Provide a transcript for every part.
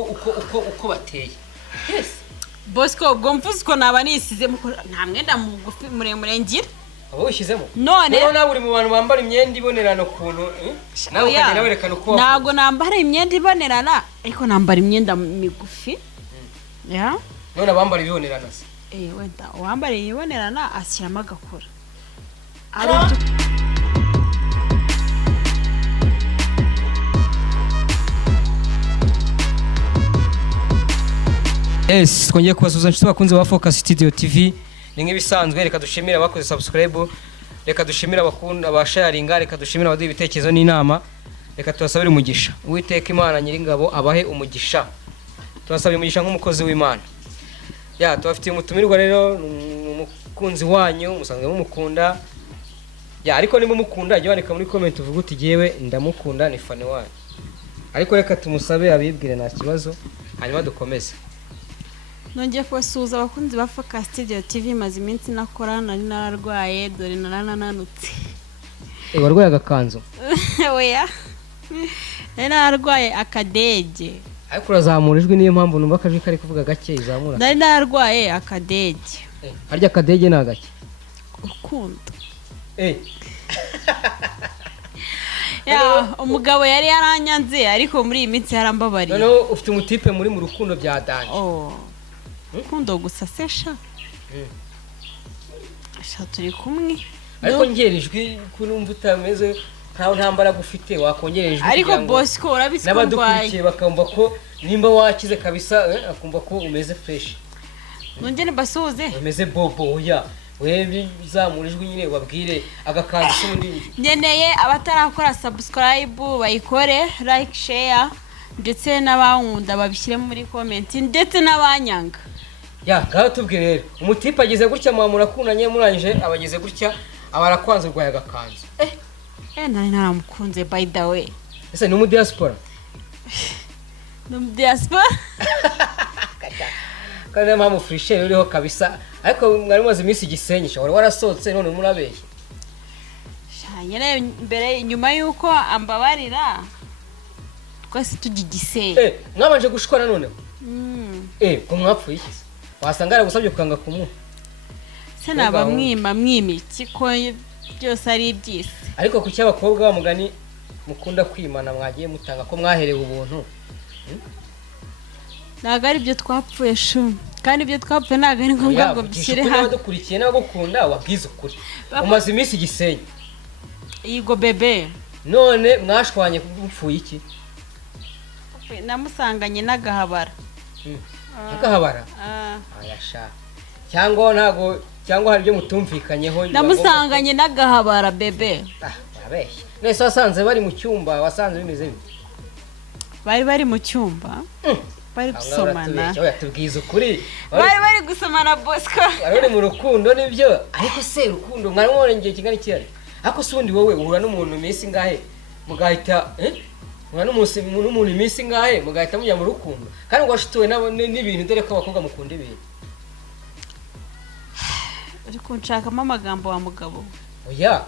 uko bateye. Yes. Bosco ubwo mvuze ko naba nisize nta mwenda mugufi muremure ngira. Abo wishyizemo. None nawe uri mu bantu bambara imyenda ibonerana kuntu nawe ukagenda werekana uko. Ntago nambara imyenda ibonerana ariko nambara imyenda migufi. Ya. None abambara ibibonerana se. Wenda wambara ibibonerana ashyiramo agakora. Yes, twongeye kubasuza nshuti bakunze ba Focus Studio TV. Ni nk'ibisanzwe reka dushimira abakoze subscribe, reka dushimira abakunda abasharinga, reka dushimira abaduha ibitekerezo n'inama. Reka tubasabire umugisha. Uwiteka Imana Nyiringabo abahe umugisha. Tubasabye umugisha nk'umukozi w'Imana. Ya, tubafitiye umutumirwa rero umukunzi wanyu, musanzwe mumukunda. Ya, ariko nimba mukunda jya wandika muri comment uvuga uti giyewe ndamukunda ni fan wanyu. Ariko reka tumusabe abibwire nta kibazo, hanyuma dukomeze. Nongeye kubasuhuza abakunzi ba Focus Studio TV maze iminsi nakora nari nararwaye dore narananutse. Warwaye agakanzo? Oya. Nari nararwaye akadege. Ariko urazamura ijwi niyo mpamvu numva akajwi kari kuvuga gake izamura. Nari nararwaye akadege. Harya akadege ni agake? Urukundo. Ya, umugabo yari yaranyanze ariko muri iyi minsi yarambabariye. None ufite umutipe muri mu rukundo bya danje. Rukundo gusa sesha. Asha turi kumwe. Ariko ngerijwe kurumva utameze ntaho ntambara gufite wakongerejwe. Ariko Bosco urabisiko ndwaye. N'abadukurikiye bakumva ko nimba wakize kabisa akumva ko umeze fresh. Nongene basuhuze. Umeze bobo oya. Wewe bizamurijwe nyine wabwire agakanzu cy'undi. Nyeneye abatarakora subscribe bayikore, like, share ndetse n'abankunda babishyire muri comment ndetse n'abanyanga. Ya, gaho tubwire rero. Umutipe agize gutya mwamura kunanye murangije abagize gutya abarakwanza urwaye agakanzu. Nari naramukunze by the way. Ese ni mu diaspora? Ni mu diaspora? Kandi mama frishe uriho kabisa. Ariko mwari mumaze iminsi Igisenyi wari warasohotse none murabeshye. Nyine mbere nyuma yuko ambabarira twese tugiye Igisenyi. Mwabanje gushikora none? Ko mwapfuye iki? Wasanga aragusabye kukanga kumuha. Se naba mwimiki ko byose ari ibyisi. Ariko ku cy'abakobwa bamugani mukunda kwimana mwagiye mutanga ko mwaherewe ubuntu. Naga ari byo twapfuye shu. Kandi ibyo twapfuye naga ari ngombwa ngo bishyire hano. Badukurikiye n'abagukunda wabwiza ukuri. Umaze iminsi Igisenyi. Yigo bebe. None mwashwanye kupfuye iki? Namusanganye n'agahabara. Agahabara? Ayasha. Cyangwa hari byo mutumvikanyeho. Namusanganye n'agahabara bebe. Barabeshya. Nese wasanze bari mu cyumba wasanze bimeze bite? Bari mu cyumba. Bari gusomana. Yatubwiza ukuri. Bari gusomana Bosco. Bari mu rukundo nibyo. Ariko se rukundo mwari mworengeye kingana cyari. Ariko sundi wowe uhura n'umuntu iminsi ngahe mugahita uhura n'umuntu iminsi ngahe mugahita mujya mu rukundo. Kandi gwashituwe n'ibintu dore ko abakobwa mukunda ibintu. Ariko nshakamo amagambo wa mugabo. Oya.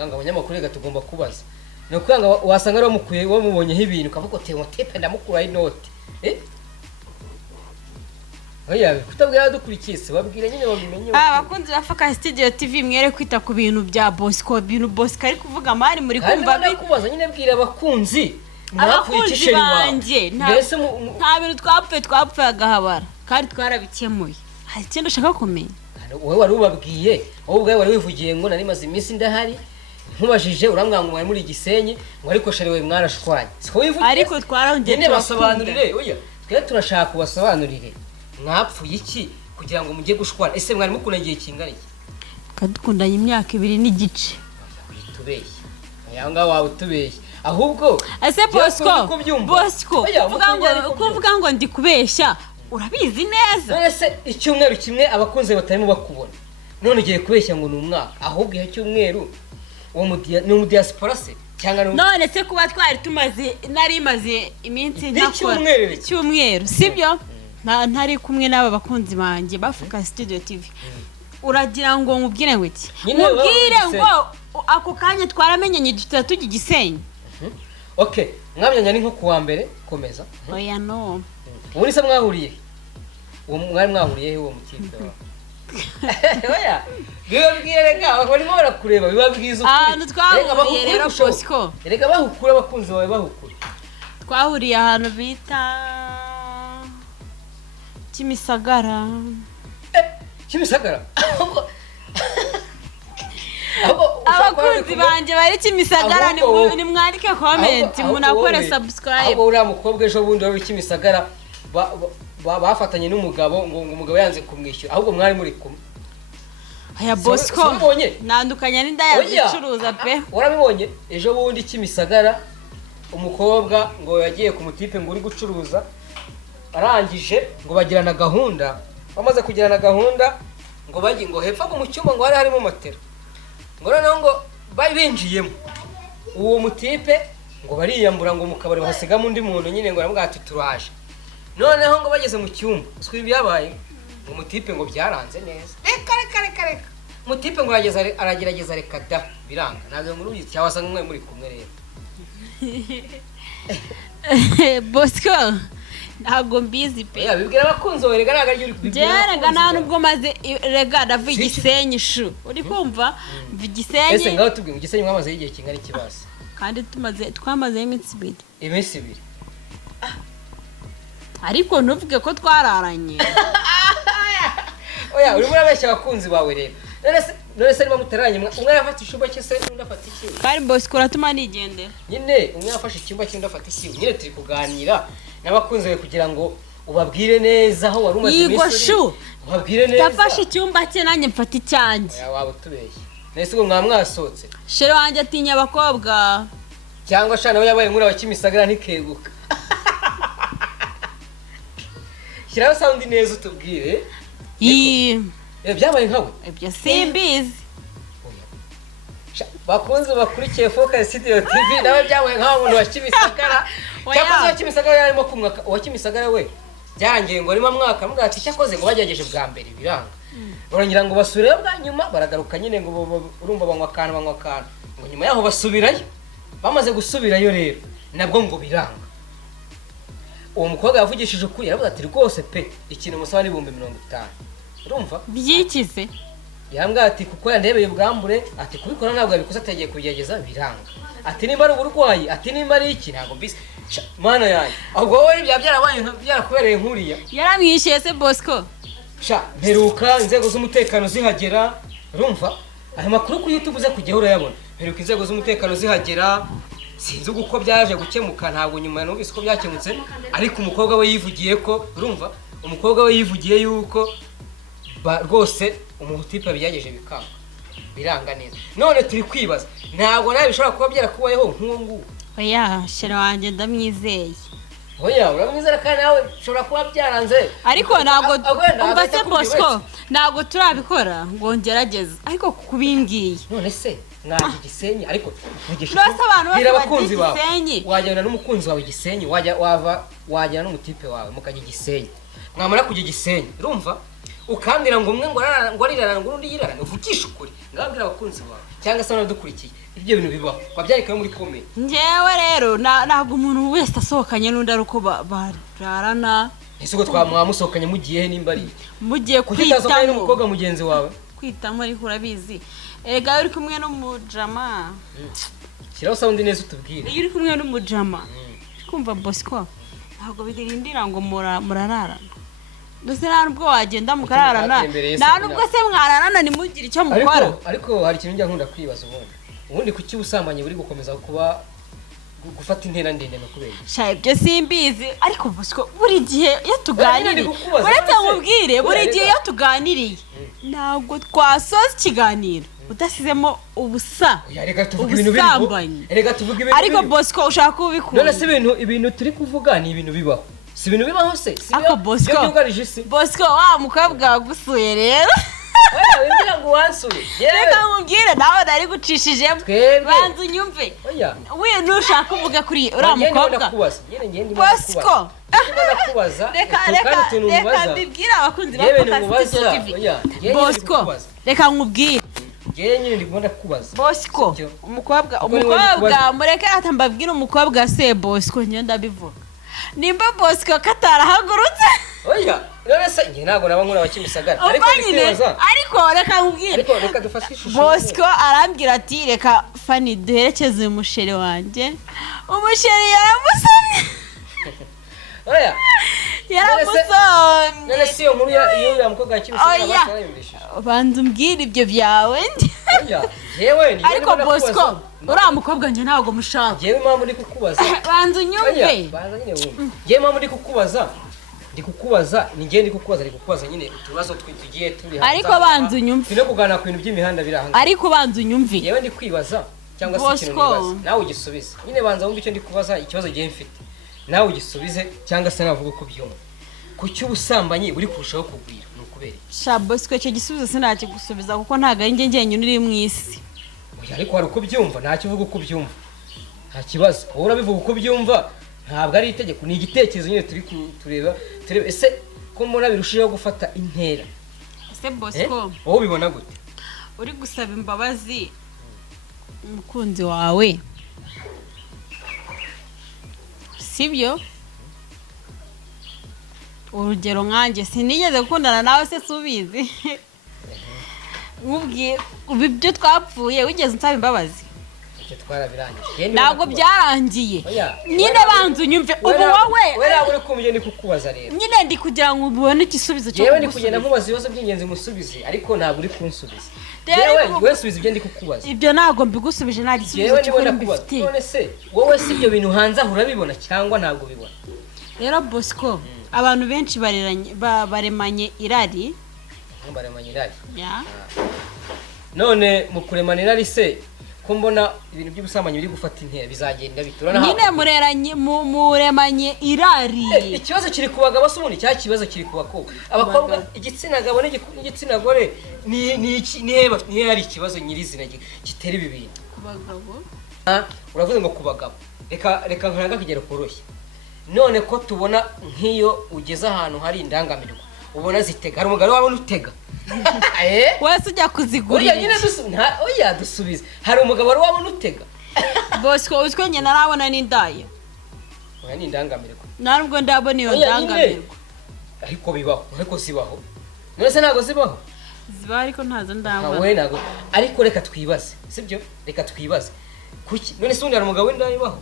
Ngo abanyamakuru tugomba kubaza. No kwanga wasanga ari bamukuye wamubonyeho ibintu ukavuga uti motipe ndamukuraho inoti. Oya, kutabwira dukurikiye se babwire nyine babimenye. Abakunzi ba Focus Studio TV mwere kwita ku bintu bya Bosco, ibintu Bosco ari kuvuga mari muri kumva kubaza nyine bwira abakunzi. Abakunzi banje nta bintu twapfuye agahabara kandi twarabikemuye. Hari ikindi ushaka kumenya? Wowe wari ubabwiye, wowe ubwawe wari wivugiye ngo nari maze iminsi ndahari. Nkubajije uramwanga mwari muri Igisenyi ngo ariko sharewe mwarashwanye. Siko wivugiye? Ariko twarongeye basobanurire. Oya, twe turashaka kubasobanurire. Mwapfuye iki kugira ngo mujye gushwana? Ese mwari mukunagiye kingana iki? Kadukundanye imyaka 2 n'igice. Tubeshye. Yanga wawe tubeshye. Ahubwo ase Bosco kuvuga ngo ndi kubeshya urabizi neza. Ese icyumweru kimwe abakunze batarimo bakubona. None ugiye kubeshya ngo ni umwaka. Ahubwo iyo cyumweru uwo mu diaspora se cyangwa none se kuba twari tumaze nari maze iminsi ntakora icyumweru sibyo ntari kumwe n'aba bakunzi banje ba Focus Studio TV. Uragira ngo nkubwire ngo iki? Nkubwire ngo ako kanya twaramenyanye dutatu Igisenyi. Okay, mwamenyanye ni nko kuwa mbere komeza oya no ubundi se mwahuriye uwo mwari mwahuriye uwo mutipe wawe oya bibabwiye rega barimo barakureba bibabwiza ahantu twahuriye rero Bosco rega bahukura abakunzi bawe bahukura twahuriye ahantu bita Kimisagara Kimisagara abakunzi banje bari Kimisagara ni mwandike comment munakore subscribe abo uriya mukobwa ejo bundi wari Kimisagara bafatanye n'umugabo ngo umugabo yanze kumwishyura ahubwo mwari muri kumwe aya Bosco nandukanya n'inda yazicuruza pe warabibonye ejo bundi Kimisagara umukobwa ngo yagiye ku mutipe ngo uri gucuruza arangije ngo bagirana gahunda bamaze kugirana gahunda ngo bagiye ngo hepfa mu cyumba ngo hari harimo matera ngo noneho ngo binjiyemo uwo mutipe ngo bariyambura ngo mu kabari bahasigamo undi muntu nyine ngo aravuga ati turaje noneho ngo bageze mu cyumba swi byabaye ngo mutipe ngo byaranze neza reka mutipe ngo aragerageza reka da biranga ntabwo muri uyu cyangwa se mwe muri kumwe rero Bosco ntabwo mbizi pe bibwira abakunzi bawe rega ntabwo ari uri kubibwira rega nta nubwo maze rega ndavuga Igisenyi shu uri kumva Igisenyi ese ngaho tubwire Igisenyi mwamaze igihe kingana ikibase kandi twamaze iminsi ibiri ariko ntuvuge ko twararanye oya uri muri abeshya abakunzi bawe rero none se niba mutaranye umwe yafata icyumba cye se undi afata ikiwe kandi Bosco uratuma nigendera nyine umwe yafashe icyumba cye undi afata ikiwe nyine turi kuganira n'abakunzi bawe kugira ngo ubabwire neza aho wari umaze iminsi ubabwire neza yafashe icyumba cye nanjye mfata icyanjye waba utubeshye nese ubwo mwamwasohotse shere wanjye atinya abakobwa cyangwa shana we yabaye nk'uri Kimisagara ntikeguka shyiraho sound neza utubwire byabaye nkawe ibyo simbizi bakunze bakurikiye Focus Studio TV nawe byabaye nkawe umuntu wa Kimisagara cyakoze wa Kimisagara yarimo kumwaka wa Kimisagara we byarangiye ngo arimo mwaka mbwa ati cyakoze ngo bagerageje bwa mbere biranga barangira ngo basubire bwa nyuma baragaruka nyine ngo urumva banywa kana ngo nyuma yaho basubirayo bamaze gusubirayo rero nabwo ngo biranga uwo mukobwa yavugishije ukuri yaravuze ati rwose pe ikintu musaba ni 50 urumva byikize yambwa ati kuko yandebeye ubwambure ati kubikora ntabwo yabikoze ategeye kugerageza biranga ati nimba ari uburwayi ati nimba ari iki ntabwo mbise mana yaye ahubwo wowe byarabaye byarakubereye nkuriya yaramwishyuye se Bosco mperuka inzego z'umutekano zihagera urumva ayo makuru kuri YouTube uze kujya urayabona mperuka inzego z'umutekano zihagera sinzi uko byaje gukemuka ntabwo nyuma numvise ko byakemutse ariko umukobwa we yivugiye ko urumva umukobwa we yivugiye yuko rwose umutipe byageje bikanga biranga neza none turi kwibaza ntabwo nawe bishobora kuba byarakubayeho nk'uwo nguwo oya shere wanjye ndamwizeye oya uramwizera kandi nawe bishobora kuba byaranze ariko ntabwo umva se Bosco ntabwo turabikora ngo ngerageze ariko kubimbwiye none se mwaje Igisenyi ariko vugisha bira abakunzi bawe wajyana n'umukunzi wawe Igisenyi wajyana n'umutipe wawe mukajya Igisenyi mwamara kujya Igisenyi urumva ukandira ngo umwe ngo arirana ngo undi yirana uvugisha ukuri ngabwira abakunzi bawe cyangwa se n'abadukurikiye ibyo bintu bibaho kwabyarikaye muri comment ngewe rero ntabwo umuntu wese asohokanye n'undi ari uko bararana ese ubwo twamwamusohokanye mugiye nimba ari mugiye kwitamo n'umukobwa mugenzi wawe kwitamo ariko urabizi ega uri kumwe n'umujama shyiraho sound neza utubwire iyo uri kumwe n'umujama kumva Bosco ntabwo bidirindira ngo murararana ndetse nta nubwo wagenda mukararana nta nubwo se mwararana nimugire icyo mukora ariko hari ikintu njya nkunda kwibaza ubundi kuki ubusambanyi buri gukomeza kuba gufata intera ndende no kubera sha ibyo simbizi ariko Bosco buri gihe iyo tuganiriye uretse mubwire buri gihe iyo tuganiriye ntabwo twasoza ikiganiro udasizemo ubusa ubusambanyi ariko Bosco ushaka kubikunda none se ibintu turi kuvuga ni ibintu bibaho si ibintu bibaho se ako Bosco wa mukobwa wagusuye rero wenda ngo wansuye reka mubwire nawe nari gucishijemo banza unyumve we nushaka kuvuga kuri uriya mukobwa Bosco reka mbibwire abakunzi ba Focus TV Bosco reka nkubwire ngewe nyine ndi kubona kubaza Bosco Sibyo? umukobwa mureke atambabwira umukobwa se Bosco njye ndabivuga nimba Bosco katarahagurutse oya none se nge ntabwo naba nkura abakimisagara ariko ndikibaza ariko reka nkubwire ariko reka dufashe ishusho Bosco arambwira ati reka Fanny duherekeze umusheri wanjye umusheri yaramusomye oya yaramusomye none si yo nkuru ya mukobwa yakimisagara Oya. basayumvisha banza umbwire ibyo byawe oya yewe ndi ariko Bosco uriya mukobwa njye ntabwo mushaka ngewe impamvu ndi kukubaza banza unyumve banza nyine wumve ngewe impamvu ndi kukubaza ni ngewe ndi kukubaza nyine utubazo tugiye turi hanze ariko banza unyumve turi no kuganira ku bintu by'imihanda biri hanze ariko banza unyumve yewe ndi kwibaza cyangwa se ikintu Bosco. nibaza nawe ugisubize nyine banza wumve icyo ndi kubaza ikibazo gihe mfite nawe ugisubize cyangwa se navuga uko byumva ku cy'ubusambanyi buri kurushaho kugwira ni ukubera sha Bosco icyo gisubizo sinakigusubiza kuko ntabwo ari njye njyenyine uri mu isi oya ariko hari uko byumva ntacyo uvuga uko byumva nta kibazo wowe urabivuga uko byumva ntabwo ari itegeko ni igitekerezo nyine turi tureba ese ko mbona birushijeho gufata intera ese Bosco wowe ubibona gute uri gusaba imbabazi umukunzi wawe sibyo urugero nkanjye sinigeze gukundana nawe se subizi nkubwiye ibyo twapfuye wigeze unsaba imbabazi icyo twarabirangije ntabwo byarangiye Oya. nyine banza unyumve ubu wowe ntabwo uri kumva ndi kukubaza rero nyine ndi kugira ngo ubone igisubizo cyo yewe ndi kugenda kugusubiza nkubaza ibibazo by'ingenzi musubize ariko ntabwo uri kunsubiza Rero yewe kuvuga- wowe subiza ibyo ndi kukubaza ibyo ntabwo mbigusubije nta gisubizo yewe cy'ukuri ndibona kubaza mbifitiye none se wowe si ibyo bintu hanze aho urabibona cyangwa ntabwo ubibona rero Bosco abantu benshi baremanye irari baremanye irari ya none mu kuremana irari se ko mbona ibintu by'ubusambanyi biri gufata intera bizagenda bitura nyine muremanye irari ikibazo kiri ku bagabo se ubundi cya kibazo kiri ku bakobwa abakobwa igitsina gabo n'igitsina gore ni hari ikibazo nyirizina gitera ibi bintu ku bagabo uravuze ngo ku bagabo reka nkaranga kugera koroshye none ko tubona nk'iyo ugeze ahantu hari indangamirwa ubona zitega hari umugabo wabona utega wese ujya kuzigurira oya dusubize hari umugabo wari wabona utega Bosco uziko njye narabona n'indaya oya ni indangamirwa ntabwo ndabona iyo ndangamirwa ariko bibaho ariko zibaho none se ntabwo zibaho ziba ariko ntazo ndabona wowe ntabwo ariko reka twibaze sibyo reka twibaze kuki none se ubundi hari umugabo w'indaya ibaho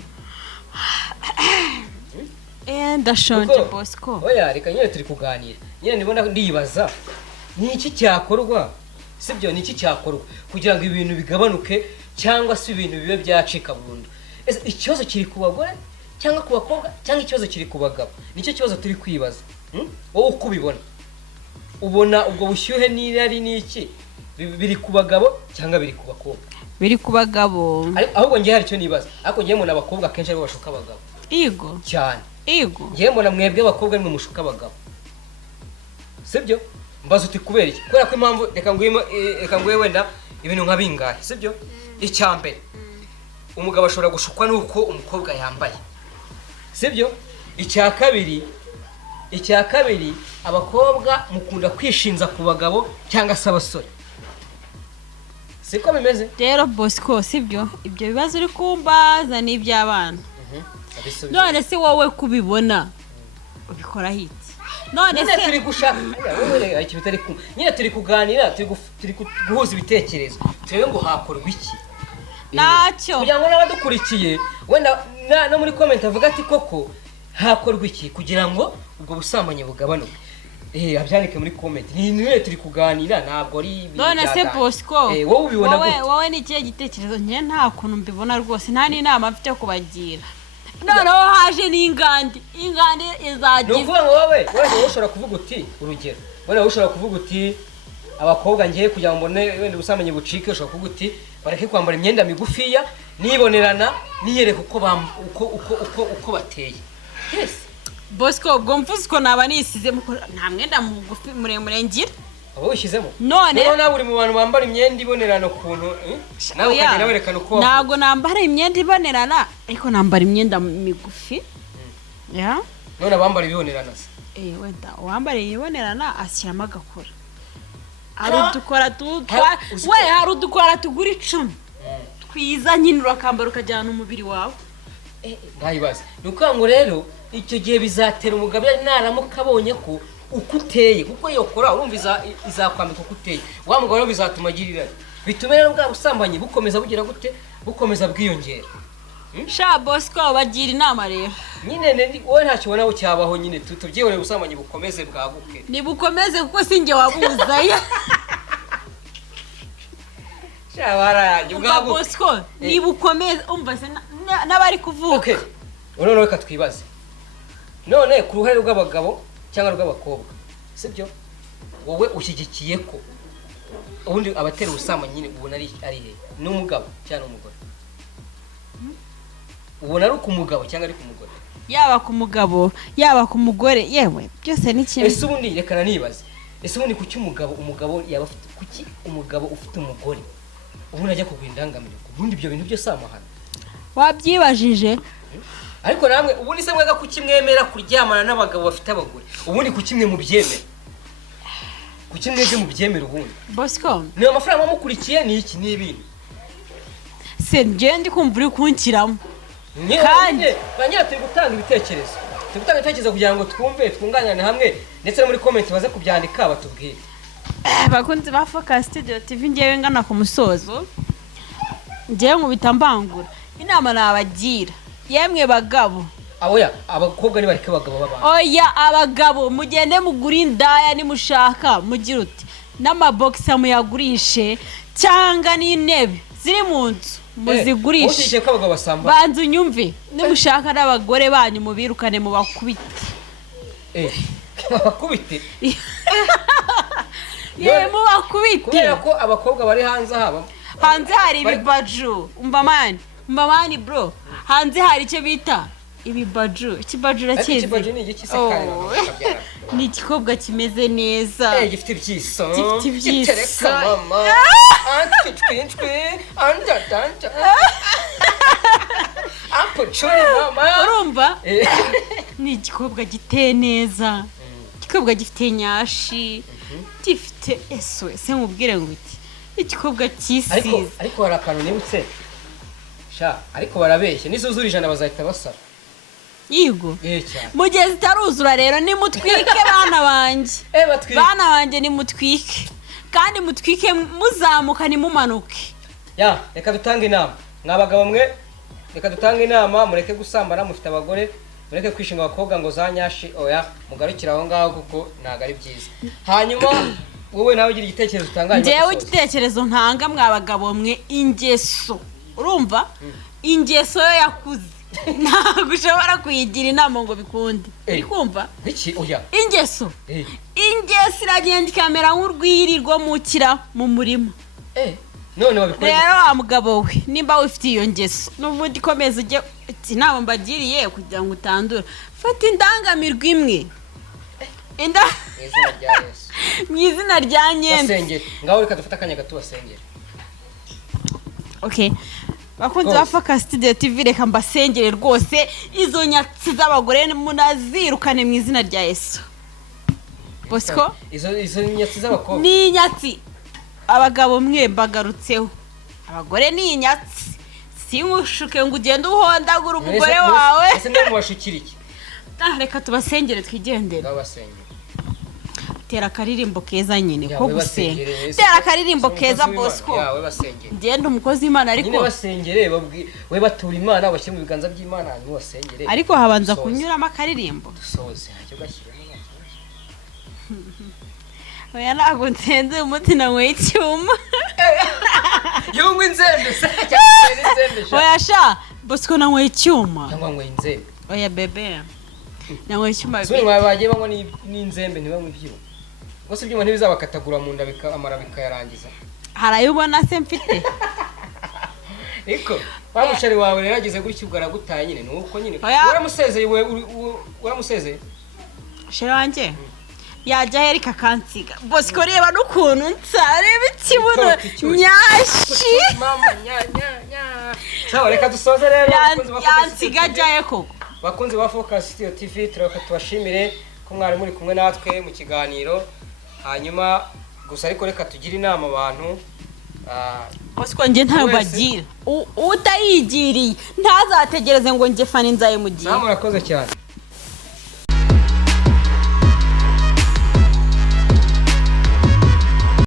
ndashonje Bosco oya reka nyine turi kuganira nyine ndibona ndibaza ni iki cyakorwa sibyo ni iki cyakorwa kugira ngo ibintu bigabanuke cyangwa se ibintu bibe byacika burundu ikibazo kiri ku bagore cyangwa ku bakobwa cyangwa ikibazo kiri ku bagabo nicyo kibazo turi kwibaza wowe uko ubibona ubona ubwo bushyuhe n'irari n'iki biri ku bagabo cyangwa biri ku bakobwa biri ku bagabo ahubwo ngewe hari icyo nibaza ariko ngewe mbona abakobwa akenshi aribo bashuka abagabo igo cyane igo ngewe mbona mwebwe abakobwa nimwe mushuka abagabo sibyo mbaza uti kubera iki kubera ko impamvu reka nguhe wenda ibintu nka bingahe sibyo icya mbere umugabo ashobora gushukwa n'uko umukobwa yambaye sibyo icya kabiri abakobwa mukunda kwishinza ku bagabo cyangwa se abasore siko bimeze rero Bosco sibyo ibyo bibazo uri kumbaza ni iby'abana none se wowe kubibona ubikora hiti none se turi gushaka ikintu bitari kumwe nyine turi kuganira turi guhuza ibitekerezo turebe ngo hakorwa iki ntacyo kugira ngo n'abadukurikiye wenda no muri comment avuga ati koko hakorwa iki kugira ngo ubwo busambanyi bugabanuke abyandike muri comment ni turi kuganira ntabwo ari none se Bosco wowe ubibona gute wowe ni ikihe gitekerezo njye nta kuntu mbibona rwose nta n'inama mfite kubagira noneho haje n'ingandi izagize ni ukuvuga ngo wowe ushobora kuvuga uti urugero wowe ushobora kuvuga uti abakobwa ngiye kugira ngo mbone wenda ubusambanyi bucike ushobora kuvuga uti bareke kwambara imyenda migufiya nibonerana niyereka uko bateye yes Bosco ubwo mvuze ko naba nisize nta mwenda mugufi muremure ngira abo wishyizemo none nawe uri mu bantu bambara imyenda ibonerana ukuntu nawe ukagenda werekana uko ntabwo nambara imyenda ibonerana ariko nambara imyenda migufi none abambara ibibonerana se wenda uwambara ibibonerana ashyiramo agakora hari udukora tugura 10 twiza nyine urakambara ukajyana umubiri wawe ngayibaza nuko ngo rero icyo gihe bizatera umugabo naramuka abonye ko ukuteye kuko iyo kora urumva izakwambika ukuteye wa mugabo bizatuma agirira bitume rero bwa busambanyi bukomeza bugira gute bukomeza bwiyongera sha Bosco bagira inama rero nyine wowe ntacyo ubona cyabaho nyine tubyihore busambanyi bukomeze bwaguke ni bukomeze kuko sinjye wabuzaye shabaranje bwaguke Bosco ni bukomeze umva se n'abari kuvuka none reka twibaze none ku ruhare rw'abagabo cyangwa rw'abakobwa sibyo wowe ushyigikiye ko ubundi abatera ubusambanyi nyine ubona ari he n'umugabo cyangwa umugore ubona ari ku mugabo cyangwa ari ku mugore yaba ku mugabo yaba ku mugore yewe byose ni kimwe ese ubundi rekana nibaze ese ubundi kuki umugabo yaba afite kuki umugabo ufite umugore ubundi ajya kugura indangamirwa ubundi ibyo bintu byose amahano wabyibajije ariko namwe ubundi se mwega kuki mwemera kuryamana n'abagabo bafite abagore ubundi kuki mwe mubyemera kuki mwege mubyemera ubundi Bosco niyo mafaranga mukurikiye ni iki ni ibintu se ndi kumva uri kunkiramo kandi banyira turi gutanga ibitekerezo kugira ngo twumve twunganirane hamwe ndetse no muri comment baze kubyandika batubwire bakunze ba Focus Studio TV ngewe ngana ku musozo ngewe nkubita mbangura inama nabagira yemwe bagabo oya abakobwa ni bareke abagabo babana oya abagabo mugende mugura indaya nimushaka mugira uti n'amaboxa muyagurishe cyangwa n'intebe ziri mu nzu muzigurishe banzu nyumve nimushaka n'abagore banyu mubirukane mu bakubite bakubite mu bakubite kubera ko abakobwa bari hanze hari ibibaju umbamani bro hanze hari icyo bita ibibaju ikibaju rakizi ikibaju ni igiki sakara ni ikikobwa kimeze neza gifite ibyiso gitereka mama twinshwe andadanja apuchuri mama urumva ni igikobwa giteye neza igikobwa gifite nyashi gifite se nkubwire ngo iki igikobwa cyisize ariko hari akantu nibutse ariko barabeshye n'izuzura 100 bazahita basara yigo mu gihe zitaruzura rero nimutwike bana banjye nimutwike kandi mutwike muzamuka nimumanuke reka dutange inama mwabagabo mwe reka dutange inama mureke gusambana mufite abagore mureke kwishinga abakobwa ngo zanyashi oya mugarukira aho ngaho kuko ntago ari byiza hanyuma wowe nawe ugira igitekerezo utanganye ngewe igitekerezo ntanga mwabagabo mwe ingeso urumva ingeso yo yakuze ntabwo ushobora kuyigira inama ngo bikunde uri kumva iki oya ingeso iragenda ikamera nk'urwiri rwo mukira mu murima none wabikora rero wa mugabo we nimba wifite iyo ngeso n'ubundi komeza ujye inama mbagiriye kugira ngo utandura fata indangamirwa imwe mu izina rya Nyenzi basengere ngaho reka dufate akanya gato basengere bakunze ba Focus Studio TV reka mbasengere rwose izo nyatsi z'abagore munazirukane mu izina rya Yesu Bosco izo nyatsi z'abakobwa ni nyatsi abagabo mwe bagarutseho abagore ni nyatsi simushuke ngo ugende uhondagura umugore wawe ese ndimo bashukira iki reka tubasengere twigendere babasengere tera akaririmbo keza nyine ko gusenga tera akaririmbo keza Bosco yawe basengere ngende umukozi w'Imana ariko nyine basengere we batura Imana bashyira mu biganza by'Imana hanyuma basengere ariko habanza kunyuramo akaririmbo dusoze hacyo gashyiramo oya ntabwo nsenze umutima nkwe icyuma yungwe inzembe se oya sha Bosco nankwe icyuma cyangwa nkwe inzembe oya bebe nankwe icyuma bebe bagiye banywa n'inzembe ntibanywe ibyuma gusa ibyuma ntibizabakatagura mu nda bikamara bikayarangiza harayubona se mfite iko bamushari wawe rero ageze gutyo ugaragutaye nyine nuko nyine uramusezeye sheri wanjye yajya herika kansiga Bosco reba n'ukuntu nsareba ikibuno nyashi mama nya sawa reka dusoze rero yansiga ajyaye koko bakunze ba Focus Studio TV turaka tubashimire ko mwari muri kumwe natwe mu kiganiro hanyuma gusa ariko reka tugire inama abantu Osiko nje ntayo bagira utayigiriye ntazategereze ngo nje fani nzaye mugiye namwe murakoze cyane